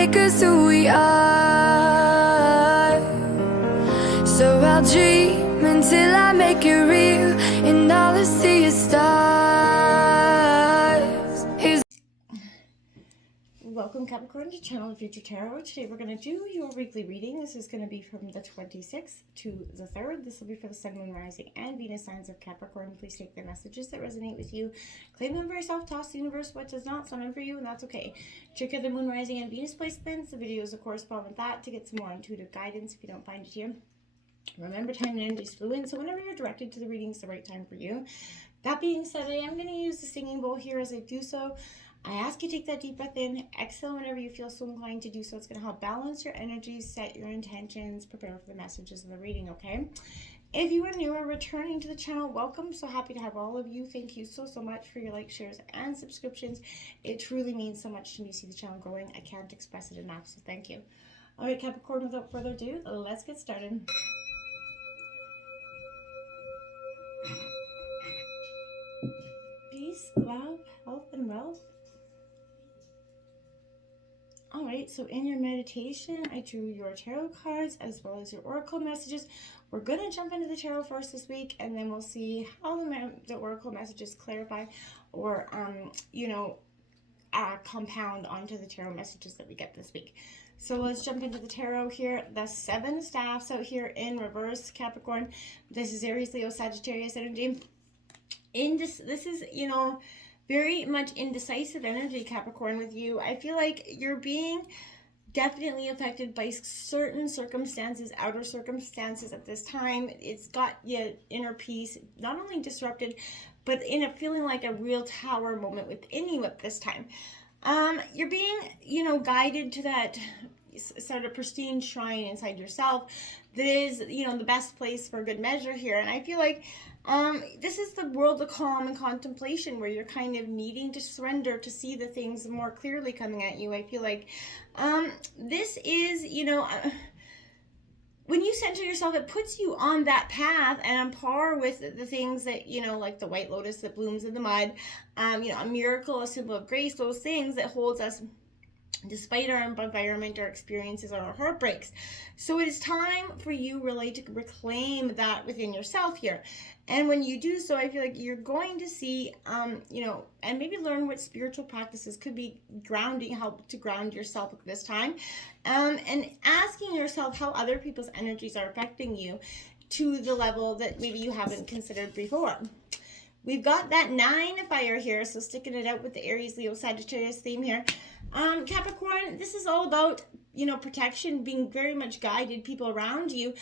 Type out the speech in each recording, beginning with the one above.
make us who we are. So I'll dream until I make it real, and all I see is stars. Welcome Capricorn to Channel of Future Tarot. Today we're going to do your weekly reading. This is going to be from the 26th to the 3rd. This will be for the Sun, Moon, Rising, and Venus signs of Capricorn. Please take the messages that resonate with you. Claim them for yourself. Toss the universe what does not. It's not meant for you, and that's okay. Check out the Moon, Rising, and Venus placements. The videos that correspond with that to get some more intuitive guidance if you don't find it here. Remember, time and energy is fluid, so whenever you're directed to the reading, it's the right time for you. That being said, I am going to use the singing bowl here as I do so. I ask you to take that deep breath in, exhale whenever you feel so inclined to do so. It's going to help balance your energies, set your intentions, prepare for the messages of the reading, okay? If you are new or returning to the channel, welcome. So happy to have all of you. Thank you so much for your likes, shares, and subscriptions. It truly means so much to me to see the channel growing. I can't express it enough, so thank you. All right, Capricorn, without further ado, let's get started. Peace, love, health, and wealth. Alright, so in your meditation, I drew your tarot cards as well as your oracle messages. We're going to jump into the tarot first this week, and then we'll see how the oracle messages clarify or, compound onto the tarot messages that we get this week. So let's jump into the tarot here. The 7 staffs out here in reverse, Capricorn. This is Aries, Leo, Sagittarius energy. This is, very much indecisive energy, Capricorn, with you. I feel like you're being definitely affected by certain circumstances, outer circumstances at this time. It's got your inner peace not only disrupted, but in a feeling like a real tower moment within you at this time. You're being, guided to that sort of pristine shrine inside yourself that is, the best place for good measure here. And I feel like this is the world of calm and contemplation, where you're kind of needing to surrender to see the things more clearly coming at you. I feel like this is, when you center yourself, it puts you on that path and on par with the things that, like the white lotus that blooms in the mud, a miracle, a symbol of grace, those things that holds us despite our environment, our experiences, or our heartbreaks. So it is time for you really to reclaim that within yourself here. And when you do so, I feel like you're going to see, and maybe learn what spiritual practices could be help to ground yourself at this time. And asking yourself how other people's energies are affecting you to the level that maybe you haven't considered before. We've got that 9 fire here, so sticking it out with the Aries, Leo, Sagittarius theme here. Capricorn, this is all about, protection, being very much guided, people around you.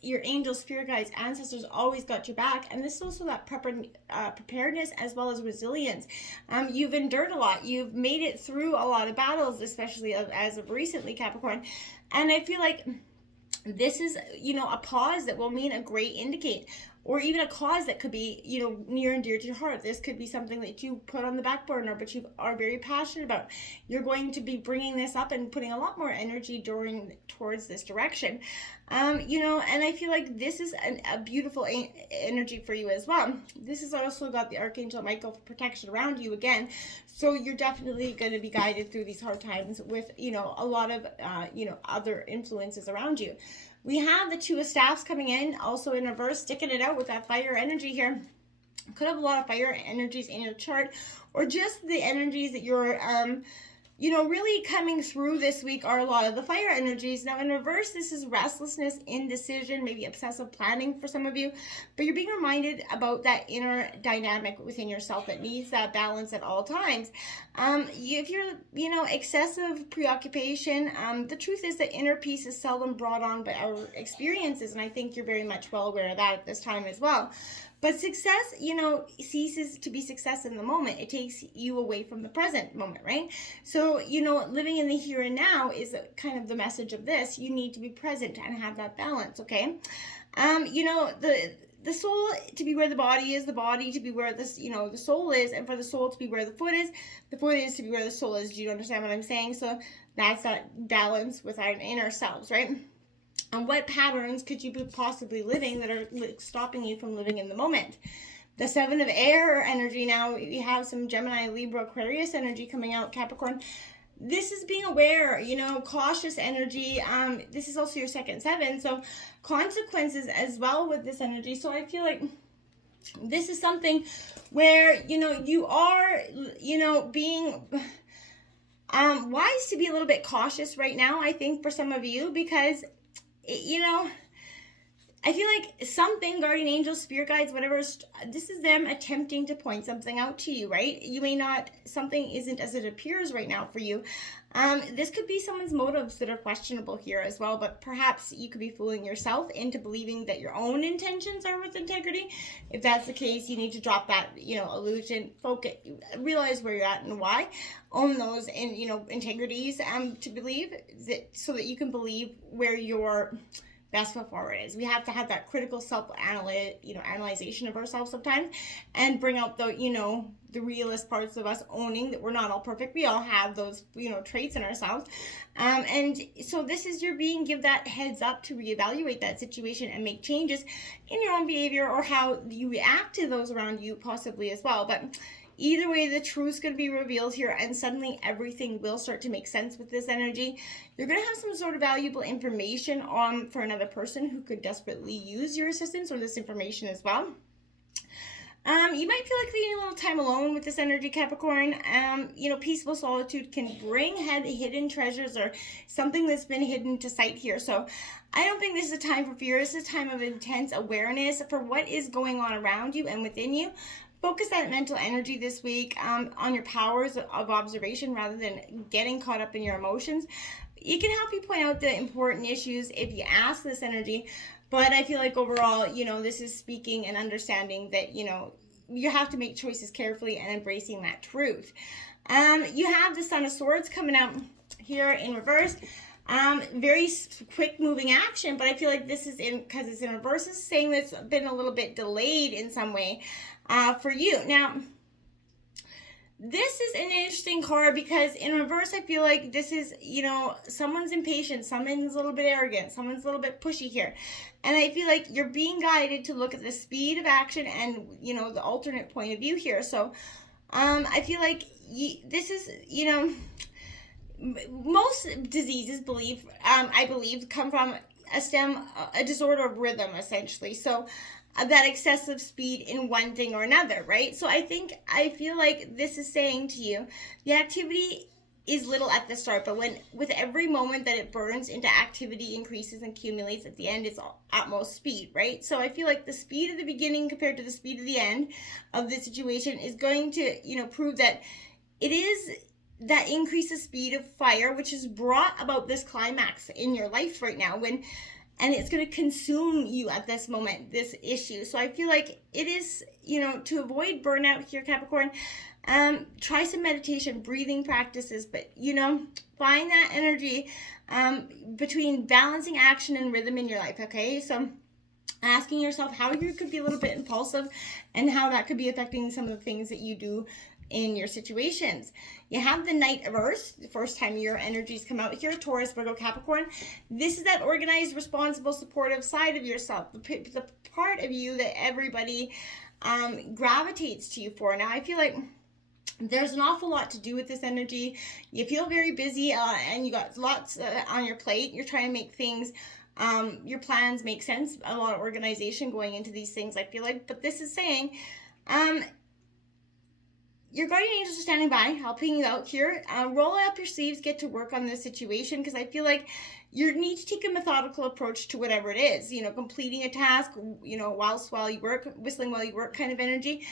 Your angels, spirit guides, ancestors always got your back. And this is also that preparedness as well as resilience. You've endured a lot. You've made it through a lot of battles, especially as of recently, Capricorn. And I feel like this is, a pause that will mean a great indicate, or even a cause that could be, near and dear to your heart. This could be something that you put on the back burner, but you are very passionate about. You're going to be bringing this up and putting a lot more energy towards this direction. And I feel like this is a beautiful energy for you as well. This has also got the Archangel Michael for protection around you again. So you're definitely going to be guided through these hard times with, a lot of, other influences around you. We have the 2 of staffs coming in, also in reverse, sticking it out with that fire energy here. Could have a lot of fire energies in your chart, or just the energies that you're, really coming through this week are a lot of the fire energies. Now in reverse, this is restlessness, indecision, maybe obsessive planning for some of you, but you're being reminded about that inner dynamic within yourself that needs that balance at all times. If you're, excessive preoccupation, the truth is that inner peace is seldom brought on by our experiences, and I think you're very much well aware of that at this time as well. But success, ceases to be success in the moment. It takes you away from the present moment, right? So, living in the here and now is kind of the message of this. You need to be present and have that balance, okay? The soul to be where the body is, the body to be where this, the soul is, and for the soul to be where the foot is to be where the soul is. Do you understand what I'm saying? So that's that balance with our inner selves, right? And what patterns could you be possibly living that are stopping you from living in the moment? The 7 of air energy now, we have some Gemini, Libra, Aquarius energy coming out, Capricorn. this is being aware, cautious energy. This is also your second seven, so consequences as well with this energy. So I feel like this is something where, you are, being wise to be a little bit cautious right now, I think, for some of you, because, I feel like something, guardian angels, spirit guides, whatever, this is them attempting to point something out to you, right? You may not, something isn't as it appears right now for you. This could be someone's motives that are questionable here as well, but perhaps you could be fooling yourself into believing that your own intentions are with integrity. If that's the case, you need to drop that, illusion, focus, realize where you're at and why, own those and, integrities, to believe that, so that you can believe where your best foot forward is. We have to have that critical analyzation of ourselves sometimes, and bring out the realist parts of us, owning that we're not all perfect. We all have those, traits in ourselves. And so this is your being, give that heads up to reevaluate that situation and make changes in your own behavior or how you react to those around you possibly as well. But either way, the truth's going to be revealed here, and suddenly everything will start to make sense with this energy. You're going to have some sort of valuable information for another person who could desperately use your assistance or this information as well. You might feel like you need a little time alone with this energy, Capricorn. Peaceful solitude can bring hidden treasures or something that's been hidden to sight here. So I don't think this is a time for fear. This is a time of intense awareness for what is going on around you and within you. Focus that mental energy this week on your powers of observation rather than getting caught up in your emotions. It can help you point out the important issues if you ask this energy, but I feel like overall, this is speaking and understanding that, you have to make choices carefully and embracing that truth. You have the Son of Swords coming out here in reverse. Very quick moving action, but I feel like this is because it's in reverse, is saying that's been a little bit delayed in some way for you. Now, this is an interesting card because in reverse, I feel like this is, someone's impatient, someone's a little bit arrogant, someone's a little bit pushy here. And I feel like you're being guided to look at the speed of action and, the alternate point of view here. So I feel like this is, most diseases I believe come from a disorder of rhythm, essentially. So that excessive speed in one thing or another, right? So I feel like this is saying to you, the activity is little at the start, but with every moment that it burns into activity increases and accumulates, at the end it's at most speed, right? So I feel like the speed of the beginning compared to the speed of the end of the situation is going to, prove that it is that increases speed of fire, which has brought about this climax in your life right now, and it's going to consume you at this moment, this issue. So I feel like it is, to avoid burnout here, Capricorn, try some meditation, breathing practices, but, find that energy between balancing action and rhythm in your life, okay? So asking yourself how you could be a little bit impulsive and how that could be affecting some of the things that you do in your situations. You have the Knight of Earth, the first time your energies come out here, Taurus, Virgo, Capricorn. This is that organized, responsible, supportive side of yourself, the part of you that everybody gravitates to you for. Now, I feel like there's an awful lot to do with this energy. You feel very busy and you got lots on your plate. You're trying to make things, your plans make sense, a lot of organization going into these things, I feel like. But this is saying, your guardian angels are standing by, helping you out here. Roll up your sleeves, get to work on this situation, because I feel like you need to take a methodical approach to whatever it is. Completing a task, while you work, whistling while you work kind of energy.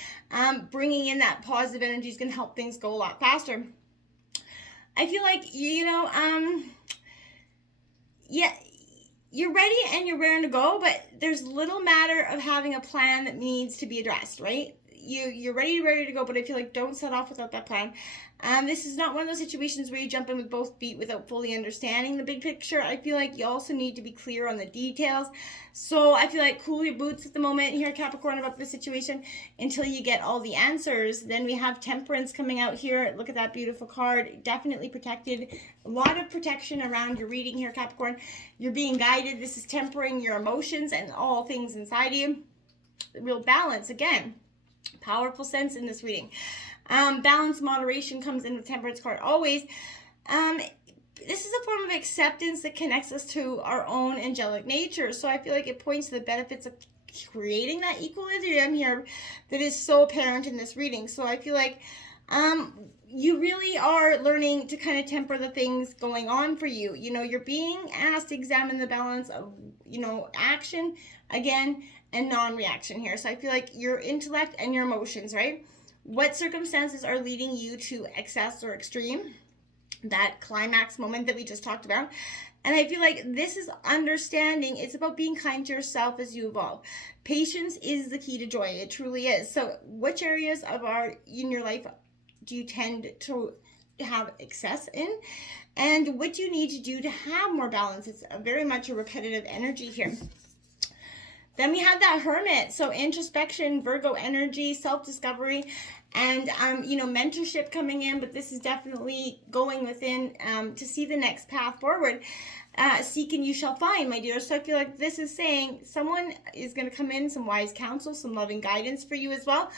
Bringing in that positive energy is going to help things go a lot faster. I feel like, you're ready and you're raring to go, but there's little matter of having a plan that needs to be addressed, right? You're ready to go, but I feel like don't set off without that plan. This is not one of those situations where you jump in with both feet without fully understanding the big picture. I feel like you also need to be clear on the details. So I feel like cool your boots at the moment here, Capricorn, about the situation until you get all the answers. Then we have Temperance coming out here. Look at that beautiful card. Definitely protected. A lot of protection around your reading here, Capricorn. You're being guided. This is tempering your emotions and all things inside you. Real balance again. Powerful sense in this reading. Balance, moderation comes in with Temperance card always. This is a form of acceptance that connects us to our own angelic nature. So I feel like it points to the benefits of creating that equilibrium here that is so apparent in this reading. So I feel like you really are learning to kind of temper the things going on for you. You know, you're being asked to examine the balance of, you know, action, again, and non-reaction here. So I feel like your intellect and your emotions, right? What circumstances are leading you to excess or extreme? That climax moment that we just talked about. And I feel like this is understanding. It's about being kind to yourself as you evolve. Patience is the key to joy. It truly is. So which areas in your life do you tend to have excess in? And what do you need to do to have more balance? It's very much a repetitive energy here. Then we have that Hermit. So introspection, Virgo energy, self-discovery, and you know, mentorship coming in, but this is definitely going within to see the next path forward. Seek and you shall find, my dear. So I feel like this is saying someone is going to come in, some wise counsel, some loving guidance for you as well.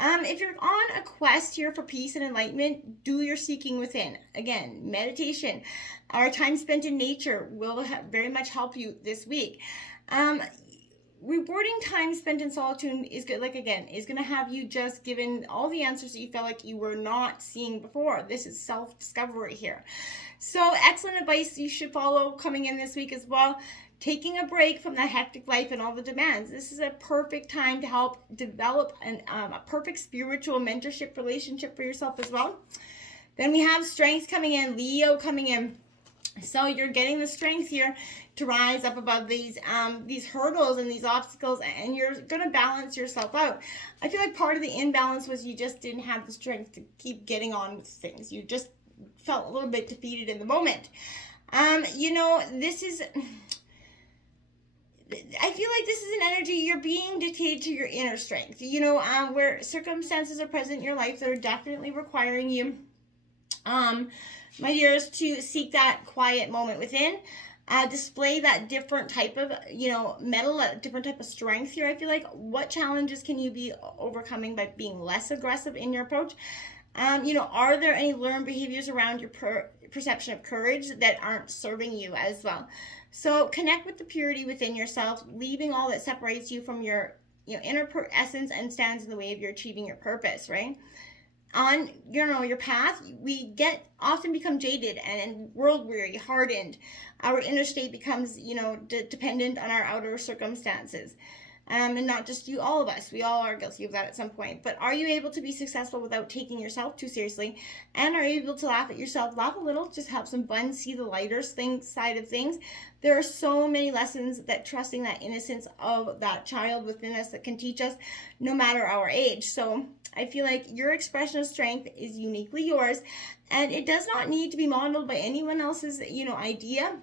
If you're on a quest here for peace and enlightenment, do your seeking within. Again, meditation, our time spent in nature will very much help you this week. Rewarding time spent in solitude is good. Like, again, is going to have you just given all the answers that you felt like you were not seeing before. This is self-discovery here. So excellent advice you should follow coming in this week as well. Taking a break from the hectic life and all the demands. This is a perfect time to help develop a perfect spiritual mentorship relationship for yourself as well. Then we have strength coming in, Leo coming in. So you're getting the strength here to rise up above these hurdles and these obstacles, and you're going to balance yourself out. I feel like part of the imbalance was you just didn't have the strength to keep getting on with things. You just felt a little bit defeated in the moment. You know, this is... I feel like this is an energy you're being dictated to your inner strength, you know, where circumstances are present in your life that are definitely requiring you, my dears, to seek that quiet moment within, display that different type of, you know, mettle, a different type of strength here. I feel like what challenges can you be overcoming by being less aggressive in your approach? You know, are there any learned behaviors around your perception of courage that aren't serving you as well? So connect with the purity within yourself, leaving all that separates you from your, you know, inner essence and stands in the way of your achieving your purpose, right? On, you know, your path, we often become jaded and world weary, hardened. Our inner state becomes, you know, dependent on our outer circumstances. And not just you, all of us. We all are guilty of that at some point. But are you able to be successful without taking yourself too seriously? And are you able to laugh at yourself? Laugh a little, just have some fun, see the lighter side of things. There are so many lessons that trusting that innocence of that child within us that can teach us no matter our age. So I feel like your expression of strength is uniquely yours. And it does not need to be modeled by anyone else's, you know, idea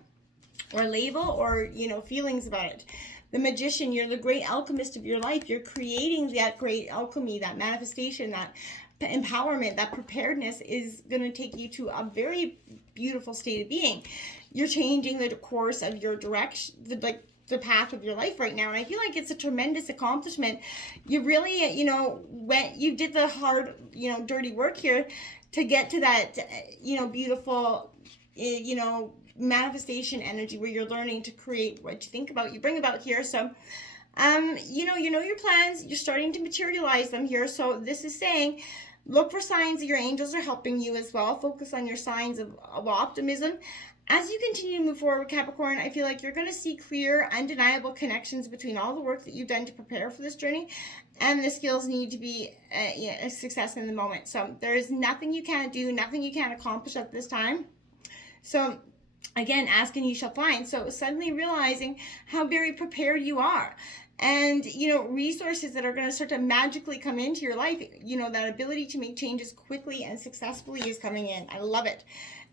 or label or, you know, feelings about it. The magician, you're the great alchemist of your life. You're creating that great alchemy, that manifestation, that empowerment, that preparedness is going to take you to a very beautiful state of being. You're changing the course of your direction, the path of your life right now. And I feel like it's a tremendous accomplishment. You really, you know, when you did the hard, you know, dirty work here to get to that, you know, beautiful, you know, manifestation energy where you're learning to create what you think about, you bring about here. So you know your plans, you're starting to materialize them here. So this is saying look for signs that your angels are helping you as well. Focus on your signs of optimism as you continue to move forward, Capricorn. I feel like you're going to see clear, undeniable connections between all the work that you've done to prepare for this journey and the skills need to be a success in the moment. So there is nothing you can't do, nothing you can't accomplish at this time. So again, ask and you shall find. So suddenly realizing how very prepared you are. And, you know, resources that are going to start to magically come into your life. You know, that ability to make changes quickly and successfully is coming in. I love it.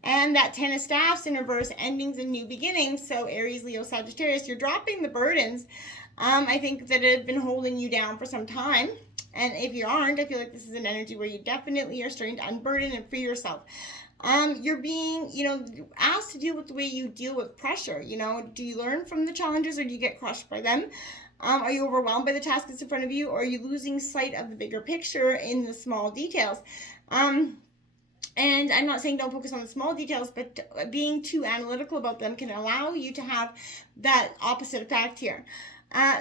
And that 10 of Staffs in reverse, endings and new beginnings. So Aries, Leo, Sagittarius, you're dropping the burdens, I think, that have been holding you down for some time. And if you aren't, I feel like this is an energy where you definitely are starting to unburden and free yourself. You're being, you know, asked to deal with the way you deal with pressure. You know, do you learn from the challenges or do you get crushed by them? Are you overwhelmed by the task that's in front of you, or are you losing sight of the bigger picture in the small details? And I'm not saying don't focus on the small details, but being too analytical about them can allow you to have that opposite effect here.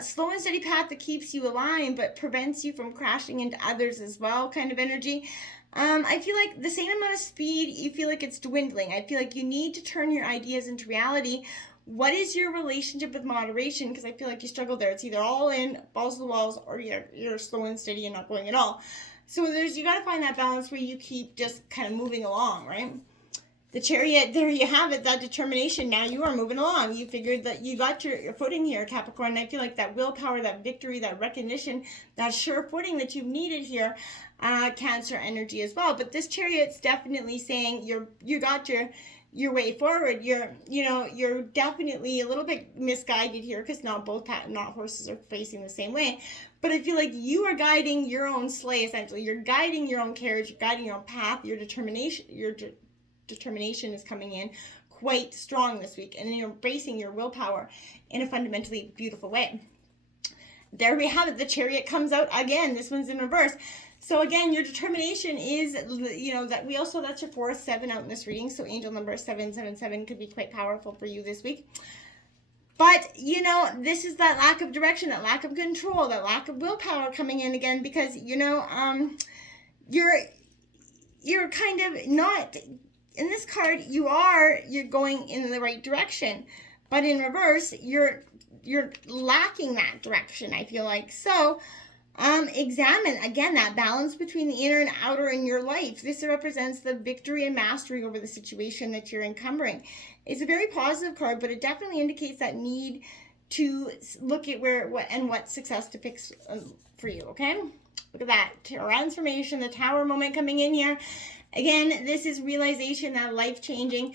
Slow and steady path that keeps you aligned but prevents you from crashing into others as well, kind of energy. I feel like the same amount of speed, you feel like it's dwindling. I feel like you need to turn your ideas into reality. What is your relationship with moderation? Because I feel like you struggle there. It's either all in, balls to the walls, or you're slow and steady and not going at all. So you got to find that balance where you keep just kind of moving along, right? The Chariot, there you have it, that determination. Now you are moving along. You figured that you got your footing here, Capricorn. And I feel like that willpower, that victory, that recognition, that sure footing that you've needed here, Cancer energy as well. But this Chariot's definitely saying you got your way forward. You're definitely a little bit misguided here because not horses are facing the same way. But I feel like you are guiding your own sleigh, essentially. You're guiding your own carriage, you're guiding your own path, your determination is coming in quite strong this week, and you're embracing your willpower in a fundamentally beautiful way. There we have it. The Chariot comes out again. This one's in reverse. So again, your determination is, that's your 4-7 out in this reading. So angel number 777 could be quite powerful for you this week. But, this is that lack of direction, that lack of control, that lack of willpower coming in again because, you're kind of not, in this card, you're going in the right direction. But in reverse, you're lacking that direction, I feel like. So, examine, again, that balance between the inner and outer in your life. This represents the victory and mastery over the situation that you're encumbering. It's a very positive card, but it definitely indicates that need to look at what success depicts for you, okay? Look at that. Transformation, the Tower moment coming in here. Again, this is realization that life-changing.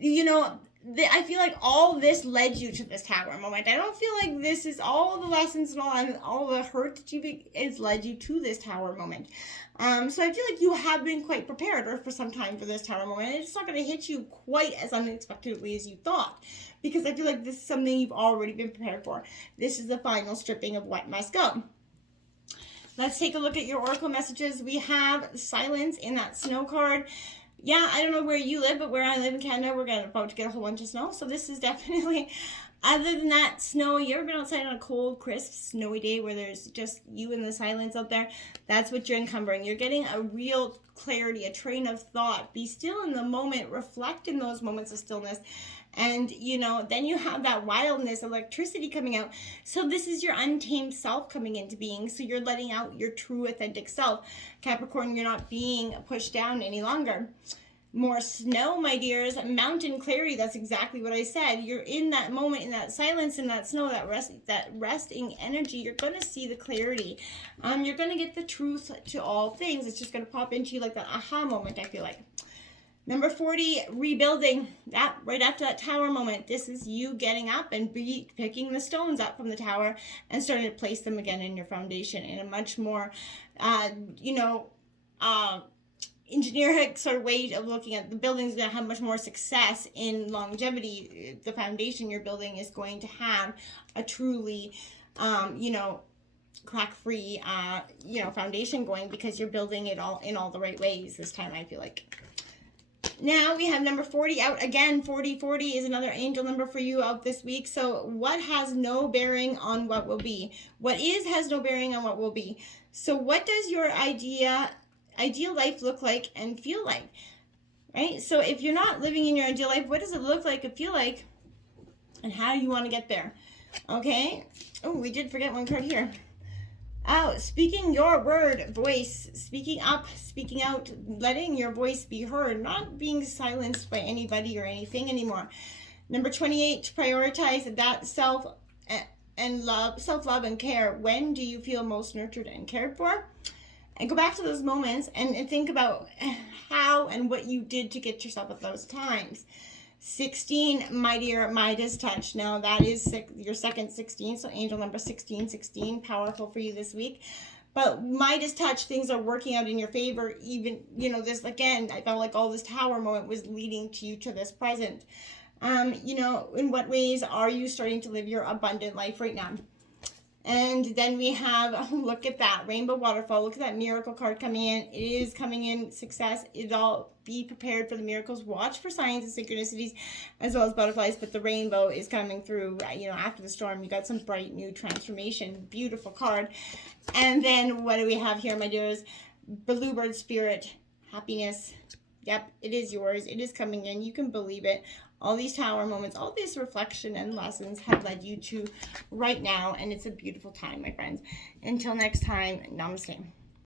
I feel like all this led you to this Tower moment. I don't feel like this is all the lessons and all the hurt that has led you to this Tower moment. So I feel like you have been quite prepared for some time for this Tower moment. It's not going to hit you quite as unexpectedly as you thought, because I feel like this is something you've already been prepared for. This is the final stripping of what must go. Let's take a look at your oracle messages. We have silence in that snow card. Yeah, I don't know where you live, but where I live in Canada, we're about to get a whole bunch of snow. So this is definitely, other than that snow, you ever been outside on a cold, crisp, snowy day where there's just you and the silence out there? That's what you're encumbering. You're getting a real clarity, a train of thought. Be still in the moment. Reflect in those moments of stillness. And, then you have that wildness, electricity coming out. So this is your untamed self coming into being. So you're letting out your true, authentic self. Capricorn, you're not being pushed down any longer. More snow, my dears. Mountain clarity. That's exactly what I said. You're in that moment, in that silence, in that snow, that resting energy. You're going to see the clarity. You're going to get the truth to all things. It's just going to pop into you like that aha moment, I feel like. Number 40, rebuilding. That right after that Tower moment. This is you getting up and picking the stones up from the tower and starting to place them again in your foundation in a much more, engineering sort of way of looking at the building is going to have much more success in longevity. The foundation you're building is going to have a truly, crack-free, foundation going because you're building it all in all the right ways this time, I feel like. Now we have number 40 out again. 40 is another angel number for you out this week. So what has no bearing on what will be? What is has no bearing on what will be. So what does your ideal life look like and feel like? Right? So if you're not living in your ideal life, what does it look like and feel like? And how do you want to get there? Okay. Oh, we did forget one card here. Oh, speaking your word, voice, speaking up, speaking out, letting your voice be heard, not being silenced by anybody or anything anymore. Number 28, prioritize that self-love and care. When do you feel most nurtured and cared for? And go back to those moments and think about how and what you did to get yourself at those times. 16, my dear Midas touch. Now that is your second 16, so angel number 16, powerful for you this week. But Midas touch, things are working out in your favor. Even, this, again, I felt like all this Tower moment was leading to you to this present. In what ways are you starting to live your abundant life right now? And then we have, oh, look at that, Rainbow Waterfall. Look at that miracle card coming in. It is coming in, success. It'll be prepared for the miracles. Watch for signs and synchronicities as well as butterflies. But the rainbow is coming through, you know, after the storm. You got some bright new transformation. Beautiful card. And then what do we have here, my dears? Bluebird Spirit, happiness. Yep, it is yours. It is coming in. You can believe it. All these tower moments, all this reflection and lessons have led you to right now, and it's a beautiful time, my friends. Until next time, namaste.